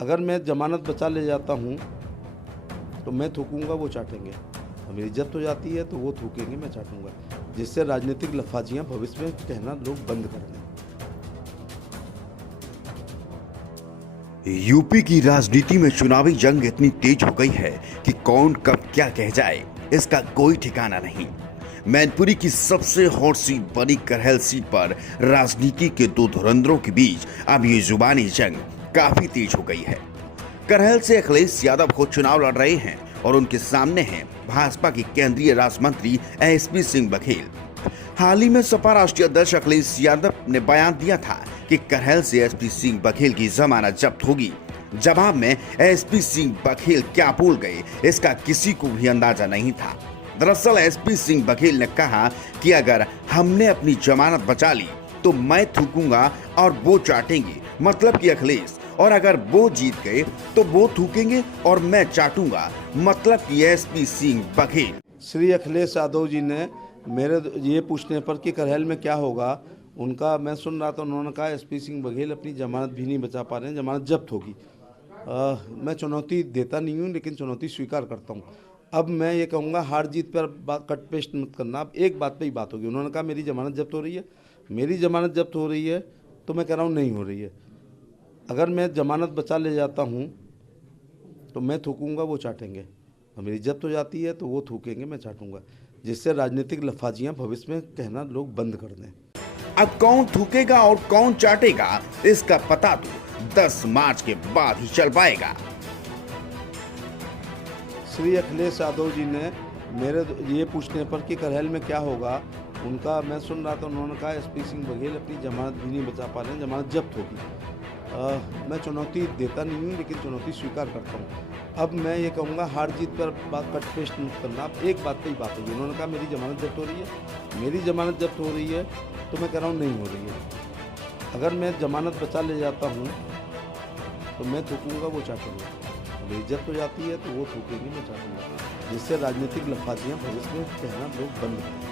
अगर मैं ज़मानत बचा ले जाता हूँ तो मैं थूकूंगा, वो चाटेंगे। और मेरी इज्जत हो जाती है तो वो थूकेंगे, मैं चाटूंगा। जिससे राजनीतिक लफाजियाँ भविष्य में कहना लोग बंद कर दें। यूपी की राजनीति में चुनावी जंग इतनी तेज हो गई है कि कौन कब क्या कह जाए इसका कोई ठिकाना नहीं। मैनपुरी की सबसे हॉट सीट बनी करहल सीट पर राजनीति के दो धुरंधरों के बीच अब ये जुबानी जंग काफी तेज हो गई है। करहल से अखिलेश यादव खुद चुनाव लड़ रहे हैं और उनके सामने हैं भाजपा के केंद्रीय राज्य मंत्री एसपी सिंह बघेल। हाल ही में सपा राष्ट्रीय अध्यक्ष अखिलेश यादव ने बयान दिया था कि करहल से एसपी सिंह बघेल की जमानत जब्त होगी। जवाब में एसपी सिंह बघेल क्या बोल गए इसका किसी को भी अंदाजा नहीं था। दरअसल एसपी सिंह बघेल ने कहा कि अगर हमने अपनी जमानत बचा ली तो मैं थूकूंगा और वो चाटेंगे, मतलब कि अखिलेश, और अगर वो जीत गए तो वो थूकेंगे और मैं चाटूंगा, मतलब कि एसपी सिंह बघेल। श्री अखिलेश यादव जी ने मेरे ये पूछने पर कि करहल में क्या होगा, उनका मैं सुन रहा था, उन्होंने कहा एसपी सिंह बघेल अपनी जमानत भी नहीं बचा पा रहे हैं, जमानत जब्त होगी। मैं चुनौती देता नहीं हूँ, लेकिन चुनौती स्वीकार करता हूँ। अब मैं ये कहूँगा, हार जीत पर बात कट पेस्ट मत करना। अब एक बात पे ही बात होगी। उन्होंने कहा मेरी जमानत जब्त हो रही है, मेरी जमानत जब्त हो रही है तो मैं कह रहा हूँ नहीं हो रही है। अगर मैं जमानत बचा ले जाता हूँ तो मैं थूकूंगा, वो चाटेंगे। और मेरी इज्जत हो जाती है तो वो थूकेंगे, मैं चाटूंगा। जिससे राजनीतिक लफाजियाँ भविष्य में कहना लोग बंद कर दें। अब कौन थूकेगा और कौन चाटेगा इसका पता तो 10 मार्च के बाद ही चल पाएगा। श्री अखिलेश यादव जी ने मेरे ये पूछने पर कि करहल में क्या होगा, उनका मैं सुन रहा था, उन्होंने कहा एसपी सिंह बघेल अपनी जमानत भी नहीं बचा पा रहे हैं, जमानत जब्त होगी। मैं चुनौती देता नहीं हूँ, लेकिन चुनौती स्वीकार करता हूँ। अब मैं ये कहूँगा, हार जीत पर बात कट पेस्ट मत करना। अब एक बात पे ही बात होगी। उन्होंने कहा मेरी जमानत जब्त हो रही है, मेरी जमानत जब्त हो रही है तो मैं कह रहा हूँ नहीं हो रही है। अगर मैं जमानत बचा ले जाता हूँ तो मैं थूकूंगा, वो चाटूंगा। मेरी इज्जत हो जाती है तो वो थूकेंगे, मैं चाटूंगा। जिससे राजनीतिक लफाजियाँ भविष्य में कहना लोग बंद करें।